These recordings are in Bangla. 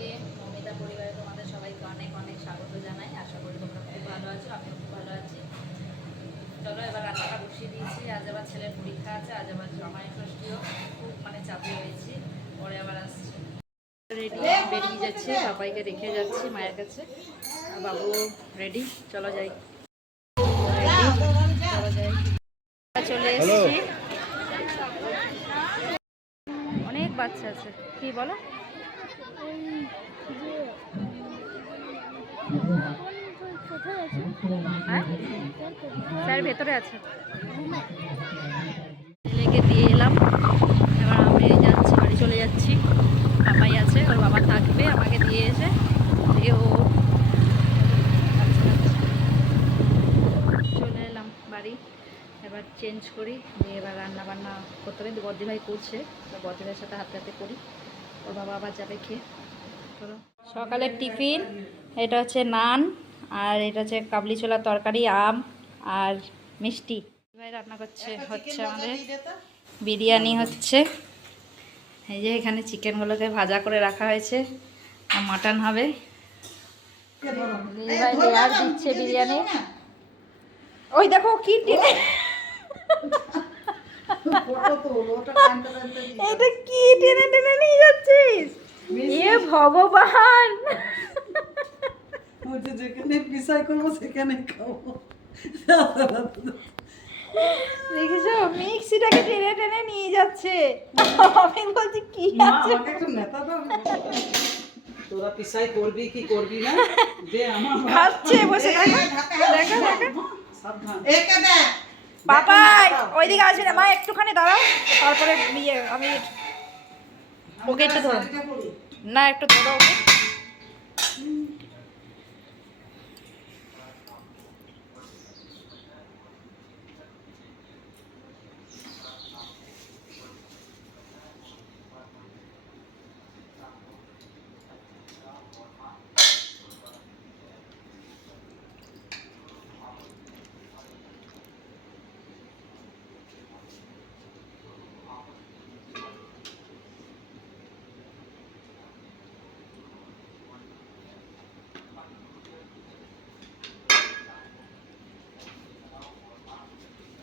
থেকে মমিতা পরিবারে তোমাদের সবাইকে অনেক অনেক স্বাগত জানাই। আশা করি তোমরা খুব ভালো আছো, আমিও খুব ভালো আছি। চলো এবার রান্নাটা বসিয়ে দিয়েছি। আজ আবার ছেলের পরীক্ষা আছে, আজ আবার জামাই ষষ্ঠীও, খুব চাপে রয়েছি। পরে আবার আসছি, রেডি বেরিয়ে যাচ্ছি, পাপাইকে রেখে যাচ্ছি মায়ের কাছে। বাবু রেডি, চলো যাই। চলো যাই, চলে এসেছি। অনেক বাচ্চা আছে, কি বলো? হ্যাঁ, স্যার ভেতরে আছে। ছেলেকে দিয়ে এলাম, এবার আমি যাচ্ছি, বাড়ি চলে যাচ্ছি। পাপাই আছে, ওর বাবা থাকবে, আমাকে দিয়ে এসে দিয়ে ও চলে এলাম বাড়ি। এবার চেঞ্জ করি, দিয়ে এবার রান্না বান্না করতে হবে। কিন্তু বদ্দি ভাই করছে, তো বদ্দি ভাইয়ের সাথে হাতে হাতে করি। ওর বাবা আবার যাবে খেয়ে। চলো, সকালের টিফিন এটা হচ্ছে নান, আর এটা হচ্ছে কাবলি ছোলার তরকারি, আম আর মিষ্টি। ভাই রান্না করছে, হচ্ছে আমাদের বিরিয়ানি হচ্ছে। এই যে এখানে চিকেনগুলোকে ভাজা করে রাখা হয়েছে, আর মাটন হবে। ভাই লেয়ার দিচ্ছে বিরিয়ানি। ওই দেখো কি এটা কি টেনে টেনে নিয়ে যাচ্ছিস? এ ভগবান, যেখানে পিসাই করবো সেখানে খাবো। দেখেছো মিক্সিটাকে টেনে টেনে নিয়ে যাচ্ছে। আমি বলছি কি আছে, তোরা পিসাই করবি কি করবি না, যে আমার খাচ্ছে বসে। দেখো দেখো সাবধান, একে দে পাপাই, ওইদিকে আসবি না মা, একটুখানি দাঁড়াও, তারপরে আমি ওকে একটু ধরো না, একটু ধরো ওকে।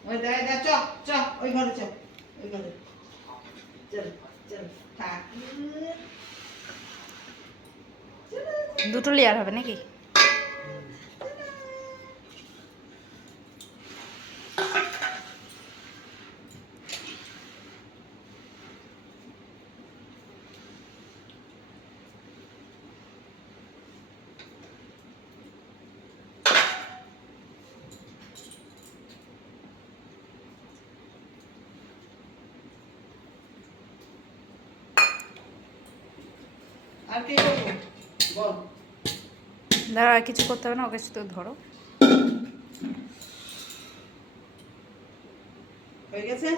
ওই দে দে, চ চ ওই ঘরে, চ ওই ঘরে, চল চল থাক। দুটো লেয়ার হবে নাকি? আর কি করবো বল? দাঁড়া, আর কিছু করতে হবে না, ওকে শুধু ধরো। হয়ে গেছে।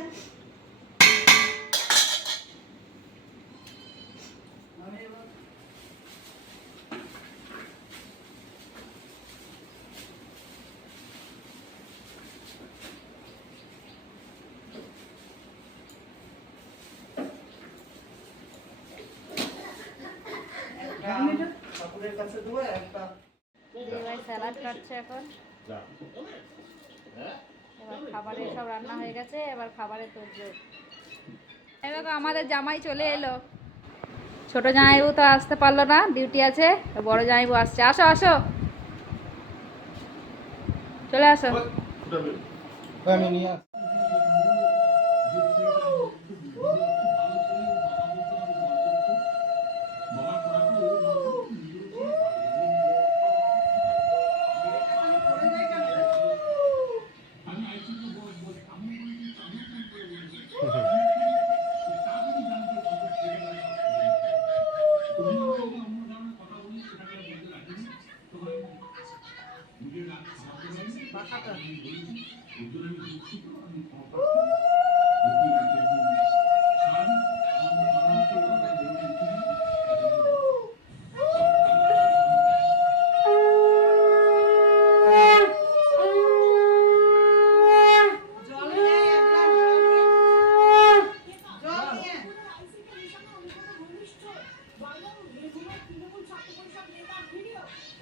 ঠাকুরের কাছে দেবো একটা। ভাই স্যালাড কাটছে এখন। এবার খাবারের সব রান্না হয়ে গেছে, এবার খাবারের তোড়জোড়। এই দেখো আমাদের জামাই চলে এলো। ছোট জামাইবু তো আসতে পারলো না, ডিউটি আছে। বড় জামাইবু আসছে, আসো আসো, চলে আসো।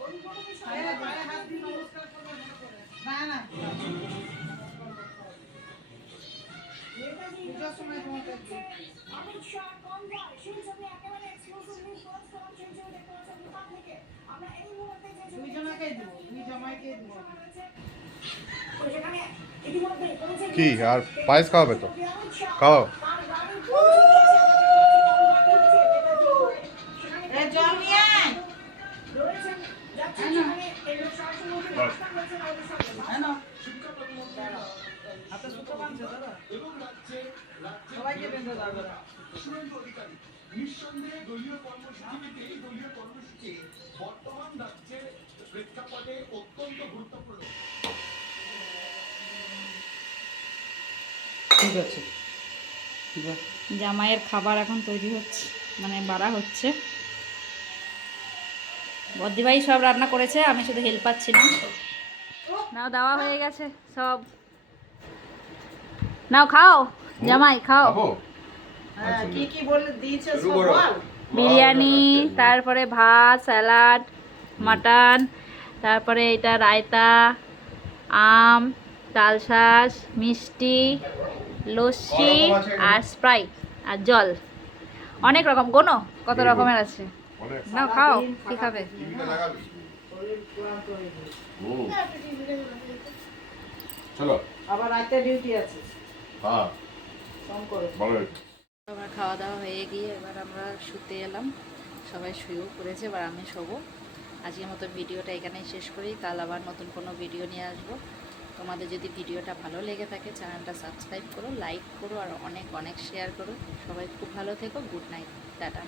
পায়ে হাত দিয়ে নমস্কার করবে মনে করে। না না পুজোর সময় তোমাকে দিই। দুইজনকেই দিব, দুই জামাইকেই দিব। কি আর পায়েস খাওয়াবে তো খাও। এ জল নিয়ে আয়। আনো। হাতে সুতো বাঁধছে দাদা? সবাইকে বেঁধে দাও দাদা। ঠিক আছে। জামাইয়ের খাবার এখন তৈরি হচ্ছে, মানে বাড়া হচ্ছে। বদ্দিভাই সব রান্না করেছে, আমি শুধু হেল্প পাচ্ছিলাম। নাও দেওয়া হয়ে গেছে সব, নাও খাও জামাই খাও। খাবো? হ্যাঁ, কি কি বলে দিয়েছে শুরু সব করো। বল। বিরিয়ানি, তারপরে ভাত, স্যালাড, মাটন, তারপরে এটা রায়তা, আম, তালশাঁস, মিষ্টি, লস্যি আর স্প্রাইট আর জল, অনেক রকম। কোনো কত রকমের আছে। অনেক। নাও খাও, কি খাবে? টিভিটা লাগাবি? শরীর ক্লান্ত হয়ে গেছে। হুম। চলো। আবার রাতে ডিউটি আছে। হ্যাঁ ফোন করে। ভালো হয়েছে। আমার খাওয়া দাওয়া হয়ে গিয়ে এবার আমরা শুতে এলাম, সবাই শুয়েও পড়েছে, এবার আমি শোবো। আজকের মতো ভিডিওটা এখানেই শেষ করি, কাল আবার নতুন কোনো ভিডিও নিয়ে আসবো। তোমাদের যদি ভিডিওটা ভালো লেগে থাকে চ্যানেলটা সাবস্ক্রাইব করো, লাইক করো আর অনেক অনেক শেয়ার করো। সবাই খুব ভালো থেকো, গুড নাইট, টাটা।